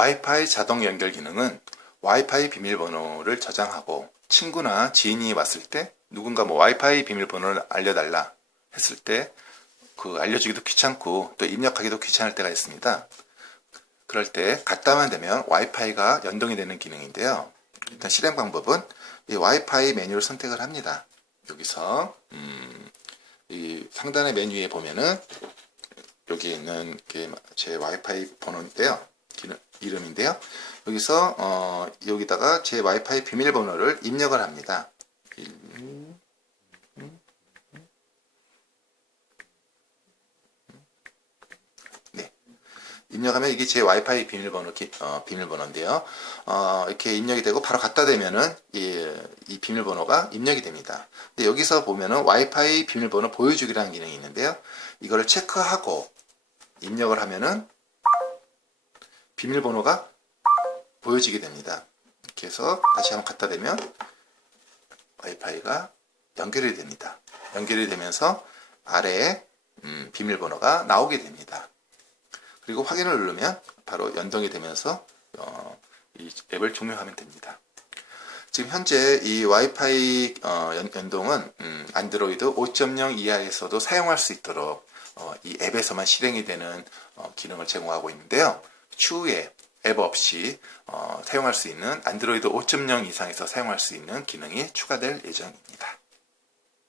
와이파이 자동 연결 기능은 와이파이 비밀번호를 저장하고 친구나 지인이 왔을 때 누군가 뭐 와이파이 비밀번호를 알려달라 했을 때 그 알려주기도 귀찮고 또 입력하기도 귀찮을 때가 있습니다. 그럴 때 갖다만 되면 와이파이가 연동이 되는 기능인데요. 일단 실행 방법은 이 와이파이 메뉴를 선택을 합니다. 여기서 음, 이 상단의 메뉴에 보면은 여기 있는 게 제 와이파이 번호인데요. 이름인데요. 여기서 어, 여기다가 제 와이파이 비밀번호를 입력을 합니다. 네. 입력하면 이게 제 와이파이 비밀번호 기- 어, 비밀번호인데요. 어, 이렇게 입력이 되고 바로 갖다 대면은 이, 이 비밀번호가 입력이 됩니다. 근데 여기서 보면은 와이파이 비밀번호 보여주기라는 기능이 있는데요. 이거를 체크하고 입력을 하면은 비밀번호가 보여지게 됩니다. 이렇게 해서 다시 한번 갖다 대면 와이파이가 연결이 됩니다. 연결이 되면서 아래에 음, 비밀번호가 나오게 됩니다. 그리고 확인을 누르면 바로 연동이 되면서 어, 이 앱을 종료하면 됩니다. 지금 현재 이 와이파이 어, 연, 동은 안드로이드 5.0 이하에서도 사용할 수 있도록 어, 이 앱에서만 실행이 되는 어, 기능을 제공하고 있는데요. 추후에 앱 없이 어, 사용할 수 있는 안드로이드 5.0 이상에서 사용할 수 있는 기능이 추가될 예정입니다.